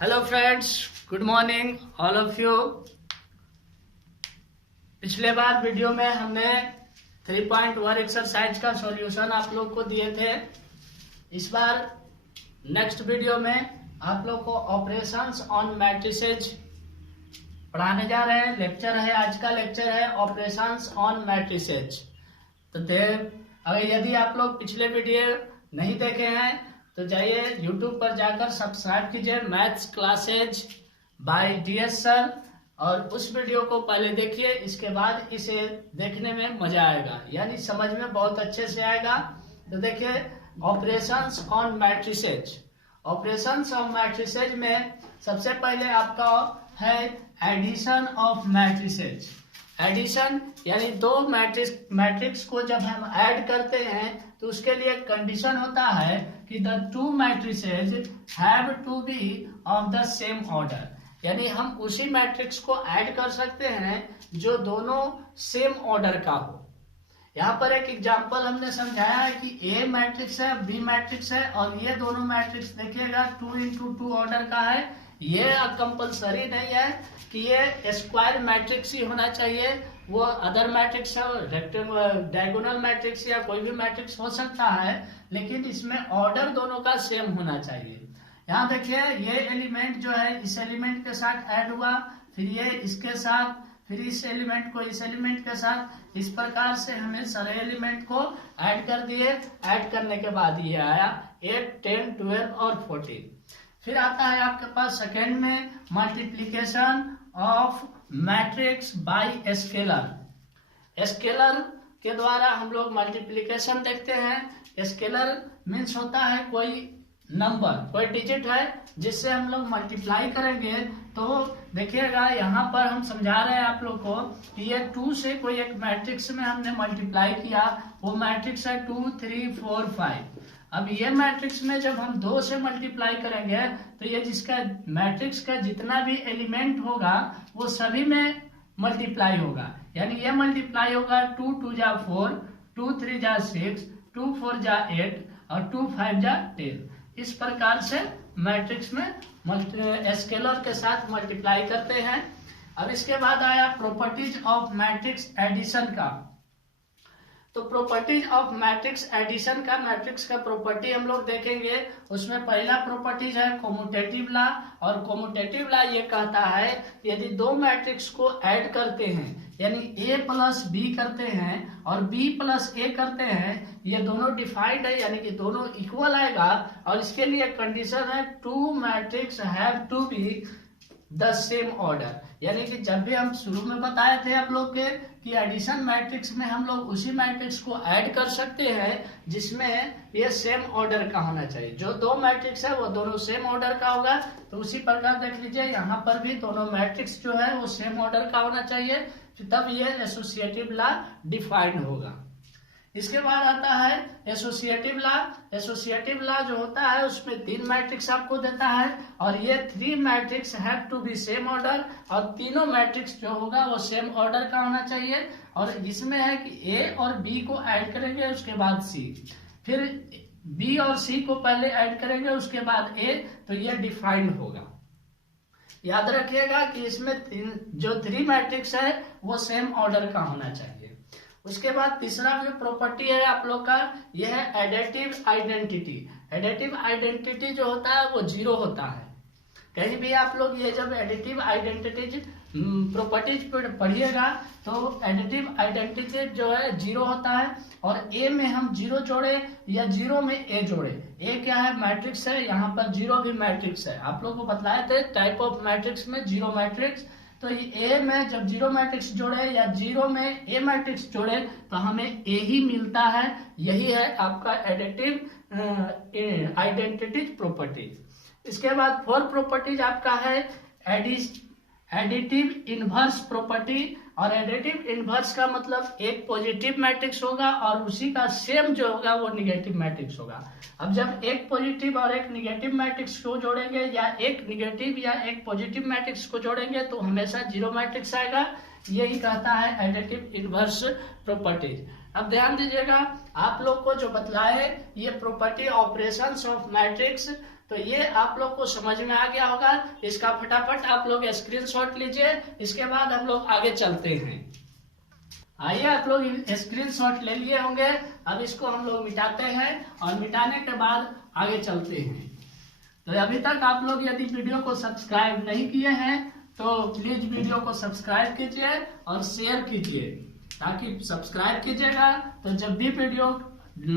Hello friends, good morning all of you. पिछले बार video में हमने 3.1 एक्सरसाइज का सॉल्यूशन आप लोग को दिए थे। इस बार नेक्स्ट वीडियो में आप लोग को ऑपरेशंस ऑन मैट्रिसेज पढ़ाने जा रहे हैं। लेक्चर है, आज का लेक्चर है ऑपरेशंस ऑन मैट्रिसेज। तो अगर यदि आप लोग पिछले वीडियो नहीं देखे हैं तो जाइए YouTube पर जाकर सब्सक्राइब कीजिए maths classes by DS sir, और उस वीडियो को पहले देखिए। इसके बाद इसे देखने में मजा आएगा, यानी समझ में बहुत अच्छे से आएगा। तो देखिए operations on matrices. Operations on matrices में सबसे पहले आपका है एडिशन ऑफ मैट्रिसेज। एडिशन यानी दो मैट्रिक्स को जब हम ऐड करते हैं तो उसके लिए कंडीशन होता है कि the two matrices have to be of the same order, यानी हम उसी मैट्रिक्स को ऐड कर सकते हैं जो दोनों सेम ऑर्डर का हो। यहाँ पर एक एग्जांपल हमने समझाया है कि ए मैट्रिक्स है, बी मैट्रिक्स है, और ये दोनों मैट्रिक्स देखिएगा 2x2 ऑर्डर का है। ये कंपलसरी नहीं है कि ये स्क्वायर मैट्रिक्स ही होना चाहिए, वो other matrix rectangular diagonal matrix या कोई भी मैट्रिक्स हो सकता है, लेकिन इसमें ऑर्डर दोनों का सेम होना चाहिए। यहाँ देखिए ये एलिमेंट जो है इस एलिमेंट के साथ ऐड हुआ, फिर ये इसके साथ, फिर इस एलिमेंट को इस एलिमेंट के साथ, इस प्रकार से हमें सारे एलिमेंट को ऐड कर दिए। ऐड करने के बाद ये आया 8, 10, 12 और 14। फिर आता है आपके पास सेकेंड में multiplication of matrix bye scalar. Scalar के द्वारा हम लोग मल्टीप्लीकेशन देखते हैं। स्केलर मीन्स होता है कोई नंबर, कोई डिजिट है जिससे हम लोग मल्टीप्लाई करेंगे। तो देखिएगा यहाँ पर हम समझा रहे हैं आप लोग को कि ये 2 से कोई एक मैट्रिक्स में हमने मल्टीप्लाई किया, वो मैट्रिक्स है 2, 3, 4, 5। अब ये मैट्रिक्स में जब हम 2 से मल्टीप्लाई करेंगे तो ये जिसका मैट्रिक्स का जितना भी एलिमेंट होगा वो सभी में मल्टीप्लाई होगा, यानी ये मल्टीप्लाई होगा 2 2 जा 4, 2 3 जा 6, 2 4 जा 8 और 2 5 जा 10। इस प्रकार से मैट्रिक्स में स्केलर के साथ मल्टीप्लाई करते हैं। अब इसके बाद आया प्रॉपर्टीज ऑफ मैट्रिक्स एडिशन का। तो प्रॉपर्टीज ऑफ मैट्रिक्स एडिशन का, मैट्रिक्स का प्रॉपर्टी हम लोग देखेंगे। उसमें पहला प्रॉपर्टीज है कॉम्यूटेटिव लॉ, और कॉम्यूटेटिव लॉ ये कहता है यदि दो मैट्रिक्स को ऐड करते हैं, यानी A प्लस B करते हैं और B प्लस A करते हैं, ये दोनों डिफाइंड है, यानी कि दोनों इक्वल आएगा। और इसके लिए कंडीशन है two matrix have to be the same order, यानी कि जब भी हम शुरू में बताए थे आप लोग के कि एडिशन मैट्रिक्स में हम लोग उसी मैट्रिक्स को ऐड कर सकते हैं जिसमें ये सेम ऑर्डर का होना चाहिए। जो दो मैट्रिक्स है वो दोनों सेम ऑर्डर का होगा। तो उसी प्रकार देख लीजिए यहाँ पर भी दोनों मैट्रिक्स जो है वो सेम ऑर्डर का होना चाहिए, तब ये एसोसिएटिव लॉ डिफाइंड होगा। इसके बाद आता है एसोसिएटिव लॉ। एसोसिएटिव लॉ जो होता है उसमें 3 मैट्रिक्स आपको देता है, और ये 3 matrix have to be same order, और तीनों मैट्रिक्स जो होगा वो सेम ऑर्डर का होना चाहिए। और इसमें है कि A और B को ऐड करेंगे उसके बाद C, फिर B और C को पहले ऐड करेंगे उसके बाद A, तो ये डिफाइंड होगा। याद रखिएगा कि इसमें जो 3 मैट्रिक्स है वो सेम ऑर्डर का होना चाहिए। उसके बाद तीसरा जो प्रॉपर्टी है आप लोग का, यह है एडिटिव आइडेंटिटी। एडिटिव आइडेंटिटी जो होता है वो 0 होता है। कहीं भी आप लोग ये जब एडिटिव आइडेंटिटी प्रॉपर्टीज पढ़िएगा तो एडिटिव आइडेंटिटी जो है 0 होता है, और A में हम 0 जोड़े या 0 में A जोड़े। A क्या है? मैट्रिक्स है, यहाँ पर 0 भी मैट्रिक्स है। आप लोग को बतलाए थे टाइप ऑफ मैट्रिक्स में 0 मैट्रिक्स। तो A में जब 0 मैट्रिक्स जोड़े या 0 में A मैट्रिक्स जोड़े तो हमें A ही मिलता है। यही है आपका एडिटिव आइडेंटिटी प्रॉपर्टीज। इसके बाद 4 प्रॉपर्टीज आपका है एडिटिव इनवर्स प्रॉपर्टी। और एडिटिव इनवर्स का मतलब एक पॉजिटिव मैट्रिक्स होगा और उसी का सेम जो होगा वो निगेटिव मैट्रिक्स होगा। अब जब एक पॉजिटिव और एक निगेटिव मैट्रिक्स को जोड़ेंगे या एक निगेटिव या एक पॉजिटिव मैट्रिक्स को जोड़ेंगे तो हमेशा 0 मैट्रिक्स आएगा। यही कहता है एडिटिव इनवर्स प्रॉपर्टीज। अब ध्यान दीजिएगा, आप लोग को जो बतलाए ये प्रॉपर्टी ऑपरेशंस ऑफ मैट्रिक्स, तो ये आप लोग को समझ में आ गया होगा। इसका फटाफट आप लोग स्क्रीनशॉट लीजिए, इसके बाद हम लोग आगे चलते हैं। आइए, आप लोग स्क्रीनशॉट ले लिए होंगे। अब इसको हम लोग मिटाते हैं और मिटाने के बाद आगे चलते हैं। तो अभी तक आप लोग यदि वीडियो को सब्सक्राइब नहीं किए हैं तो प्लीज वीडियो को सब्सक्राइब कीजिए और शेयर कीजिए, ताकि सब्सक्राइब कीजिएगा तो जब भी वीडियो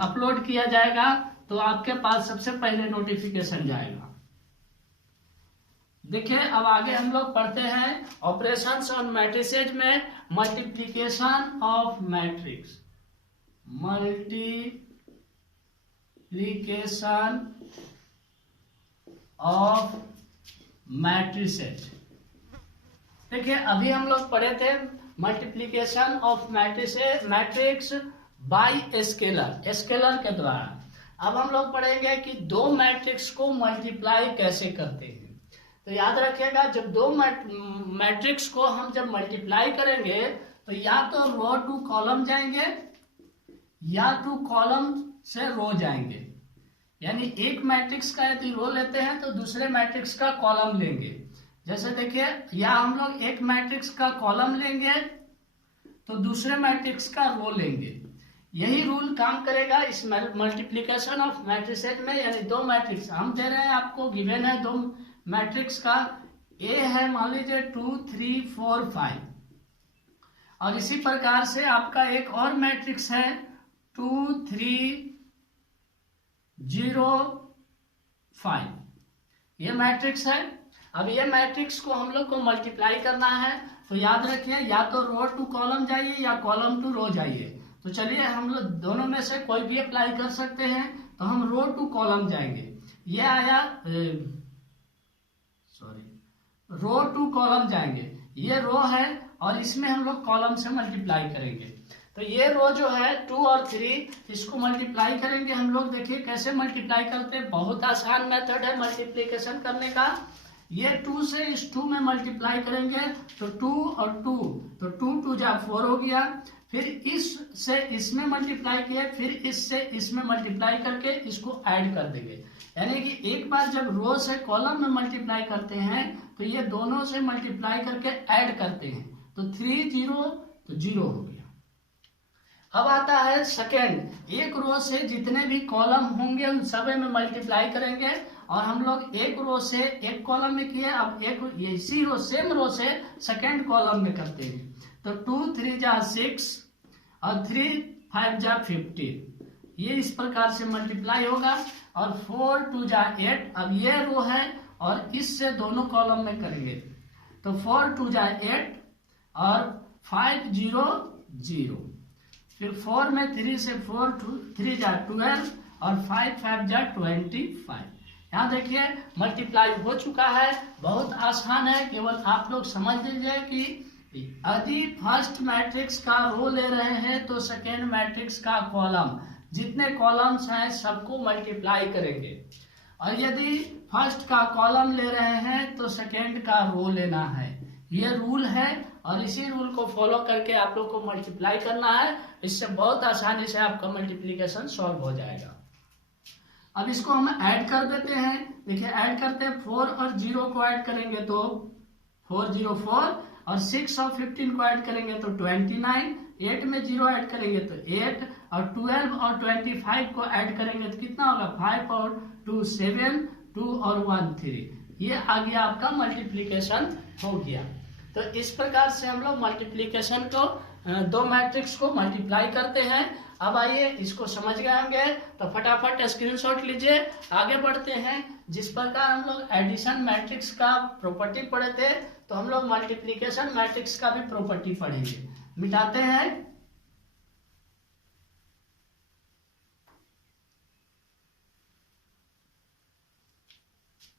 अपलोड किया जाएगा तो आपके पास सबसे पहले नोटिफिकेशन जाएगा। देखिए, अब आगे हम लोग पढ़ते हैं ऑपरेशंस ऑन मैट्रिसेज में multiplication of matrix. Multiplication of matrices. देखिए, अभी हम लोग पढ़े थे multiplication of matrix bye scalar, scalar के द्वारा। अब हम लोग पढ़ेंगे कि दो मैट्रिक्स को मल्टीप्लाई कैसे करते हैं। तो याद रखिएगा, जब दो मैट्रिक्स को हम जब मल्टीप्लाई करेंगे तो या तो रो टू कॉलम जाएंगे या टू कॉलम से रो जाएंगे। यानी एक मैट्रिक्स का यदि रो लेते हैं तो दूसरे मैट्रिक्स का कॉलम लेंगे। जैसे देखिए, या हम लोग एक मैट्रिक्स का कॉलम लेंगे तो दूसरे मैट्रिक्स का रो लेंगे। यही रूल काम करेगा इस मल्टीप्लीकेशन ऑफ मैट्रिसेज में। यानी दो मैट्रिक्स हम दे रहे हैं, आपको गिवन है दो मैट्रिक्स का, ए है मान लीजिए 2 3 4 5, और इसी प्रकार से आपका एक और मैट्रिक्स है 2 3 0 5। ये मैट्रिक्स है। अब ये मैट्रिक्स को हम लोग को मल्टीप्लाई करना है, तो याद रखिए या तो रो टू कॉलम जाइए या कॉलम टू रो जाइए। तो चलिए, हम लोग दोनों में से कोई भी अप्लाई कर सकते हैं। तो हम रो टू कॉलम जाएंगे। ये आया, रो टू कॉलम जाएंगे। ये रो है और इसमें हम लोग कॉलम से मल्टीप्लाई करेंगे। तो ये रो जो है 2 और 3, इसको मल्टीप्लाई करेंगे हम लोग। देखिए कैसे मल्टीप्लाई करते हैं, बहुत आसान मेथड है मल्टीप्लिकेशन करने का। ये 2 से इस 2 में मल्टीप्लाई करेंगे तो 2 और 2, तो 2 2 जा 4 हो गया। फिर इस से इसमें मल्टीप्लाई किया, फिर इससे इसमें मल्टीप्लाई करके इसको ऐड कर देंगे। यानी कि एक बार जब रो से कॉलम में मल्टीप्लाई करते हैं तो ये दोनों से मल्टीप्लाई करके ऐड करते हैं, तो 3 0 तो 0 हो गया। अब आता है सेकेंड। एक रो से जितने भी कॉलम होंगे उन सभी में मल्टीप्लाई करेंगे, और हम लोग एक रो से एक कॉलम में किए, अब एक इसी रो सेम रो से सेकेंड कॉलम में करते हैं। तो 2 3 जा 6 और 3 5 जा 15। ये इस प्रकार से मल्टीप्लाई होगा। और 4 2 जा 8। अब ये रो है और इससे दोनों कॉलम में करेंगे, तो 4 2 जा 8 और 5 0 0। फिर 4 में 3 से 4 3 जा 12 और 5 5 जा 25। यहाँ देखिए मल्टीप्लाई हो चुका है। बहुत आसान है, केवल आप लोग समझ लीजिए कि यदि फर्स्ट मैट्रिक्स का रो ले रहे हैं तो सेकेंड मैट्रिक्स का कॉलम, जितने कॉलम्स हैं सबको मल्टीप्लाई करेंगे। और यदि फर्स्ट का कॉलम ले रहे हैं तो सेकेंड का रो लेना है। ये रूल है और इसी रूल को फॉलो करके आप लोग को मल्टीप्लाई करना है। इससे बहुत आसानी से आपका मल्टीप्लिकेशन सॉल्व हो जाएगा। अब इसको हम ऐड कर देते हैं। देखिए ऐड करते हैं, 4 और 0 को ऐड करेंगे तो 4 0 4, और 6 और 15 को ऐड करेंगे तो 29, 8 में 0 ऐड करेंगे तो 8, और 12 और 25 को ऐड करेंगे तो कितना होगा, 5 और 2 7, 2 और 1 3। ये आ गया आपका मल्टीप्लिकेशन हो गया। तो इस प्रकार से हम लोग मल्टीप्लिकेशन को दो मैट्रिक्स को मल्टीप्लाई करते हैं। अब आइए इसको समझ गए होंगे तो फटाफट स्क्रीनशॉट लीजिए, आगे बढ़ते हैं। जिस प्रकार हम लोग एडिशन मैट्रिक्स का प्रॉपर्टी पढ़े थे, तो हम लोग मल्टीप्लिकेशन मैट्रिक्स का भी प्रॉपर्टी पढ़ेंगे। मिटाते हैं।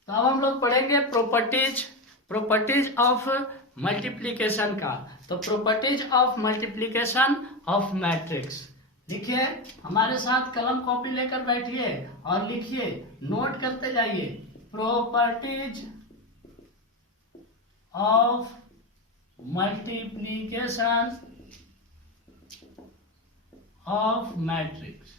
तो अब हम लोग पढ़ेंगे प्रॉपर्टीज ऑफ मल्टीप्लिकेशन का। तो properties of multiplication of matrix लिखिए, हमारे साथ कलम कॉपी लेकर बैठिए और लिखिए, नोट करते जाइए। Properties of multiplication of matrix.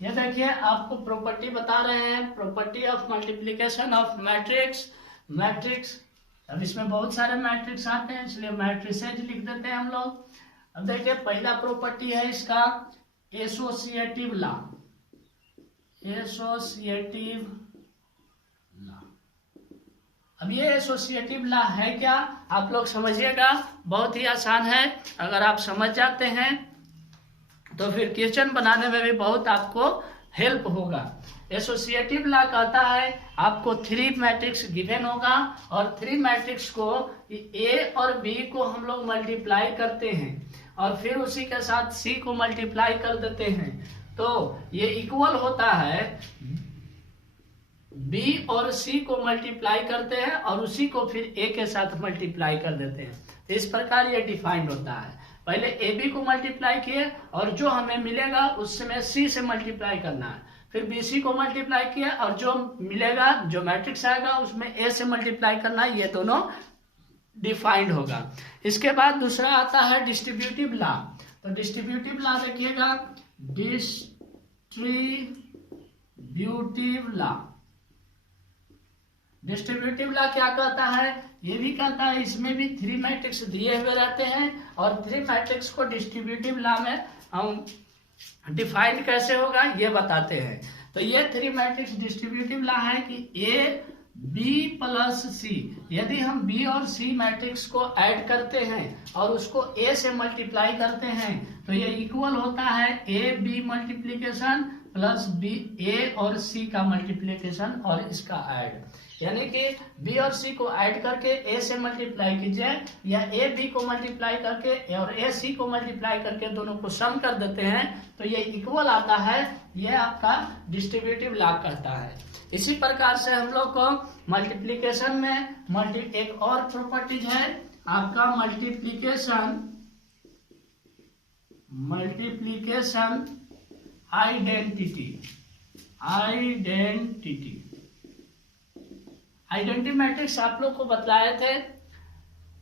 ये देखिए आपको प्रॉपर्टी बता रहे हैं, property of multiplication of matrix. Matrix, अब इसमें बहुत सारे मैट्रिक्स आते हैं इसलिए मैट्रिसेज लिख देते हैं हम लोग। अब देखिए पहला प्रॉपर्टी है इसका एसोसिएटिव लॉ। एसोसिएटिव लॉ, अब ये एसोसिएटिव लॉ है क्या, आप लोग समझिएगा, बहुत ही आसान है। अगर आप समझ जाते हैं तो फिर क्वेश्चन बनाने में भी बहुत आपको हेल्प होगा। एसोसिएटिव लॉ कहता है आपको 3 मैट्रिक्स गिवन होगा और 3 मैट्रिक्स को ए और बी को हम लोग मल्टीप्लाई करते हैं और फिर उसी के साथ सी को मल्टीप्लाई कर देते हैं, तो ये इक्वल होता है बी और सी को मल्टीप्लाई करते हैं और उसी को फिर ए के साथ मल्टीप्लाई कर देते हैं। इस प्रकार ये डिफाइंड होता है। पहले ए बी को मल्टीप्लाई किए और जो हमें मिलेगा उसमें सी से मल्टीप्लाई करना है, फिर बी सी को मल्टीप्लाई किया और जो मिलेगा, जो मैट्रिक्स आएगा उसमें ए से मल्टीप्लाई करना है। ये दोनों डिफाइंड होगा। इसके बाद दूसरा आता है डिस्ट्रीब्यूटिव लॉ। तो डिस्ट्रीब्यूटिव लॉ देखिएगा, डिस्ट्रीब्यूटिव लॉ। डिस्ट्रीब्यूटिव लॉ क्या कहता है, ये भी कहता है इसमें भी 3 मैट्रिक्स दिए हुए रहते हैं और 3 मैट्रिक्स को डिस्ट्रीब्यूटिव लॉ में हम डिफाइन कैसे होगा ये बताते हैं। तो ये 3 मैट्रिक्स डिस्ट्रीब्यूटिव लॉ है कि ए बी प्लस सी, यदि हम बी और सी मैट्रिक्स को ऐड करते हैं और उसको ए से मल्टीप्लाई करते हैं तो ये इक्वल होता है A B multiplication plus B A और सी का मल्टीप्लीकेशन और इसका ऐड। यानी कि बी और सी को ऐड करके ए से मल्टीप्लाई कीजिए या ए बी को मल्टीप्लाई करके और ए सी को मल्टीप्लाई करके दोनों को सम कर देते हैं तो ये इक्वल आता है। ये आपका डिस्ट्रीब्यूटिव लॉ कहता है। इसी प्रकार से हम लोग को मल्टीप्लीकेशन में एक और प्रॉपर्टीज है आपका मल्टीप्लीकेशन आइडेंटिटी। आइडेंटिटी मैट्रिक्स आप लोग को बतलाए थे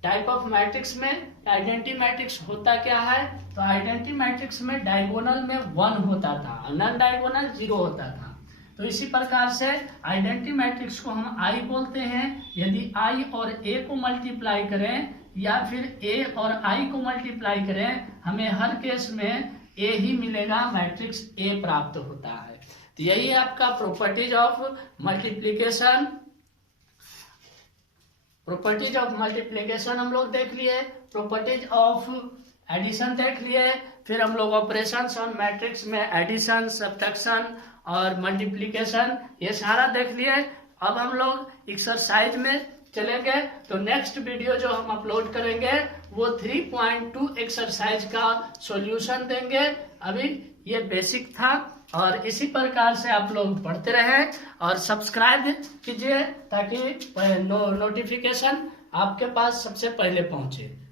टाइप ऑफ मैट्रिक्स में। आइडेंटिटी मैट्रिक्स होता क्या है, तो आइडेंटिटी मैट्रिक्स में डायगोनल में 1 होता था, नॉन डायगोनल 0 होता था। तो इसी प्रकार से आइडेंटिटी मैट्रिक्स को हम आई बोलते हैं। यदि आई और ए को मल्टीप्लाई करें या फिर ए और आई को मल्टीप्लाई करें, हमें हर केस में ए ही मिलेगा, मैट्रिक्स ए प्राप्त होता है। तो यही आपका properties of multiplication. Properties of multiplication हम लोग देख लिए, प्रॉपर्टीज ऑफ एडिशन देख लिए, फिर हम लोग ऑपरेशंस ऑन मैट्रिक्स में एडिशन, सब्ट्रैक्शन और मल्टीप्लीकेशन ये सारा देख लिए। अब हम लोग एक्सरसाइज में चलेंगे। तो नेक्स्ट वीडियो जो हम अपलोड करेंगे वो 3.2 एक्सरसाइज का सॉल्यूशन देंगे। अभी ये बेसिक था और इसी प्रकार से आप लोग पढ़ते रहें और सब्सक्राइब कीजिए ताकि नोटिफिकेशन आपके पास सबसे पहले पहुंचे।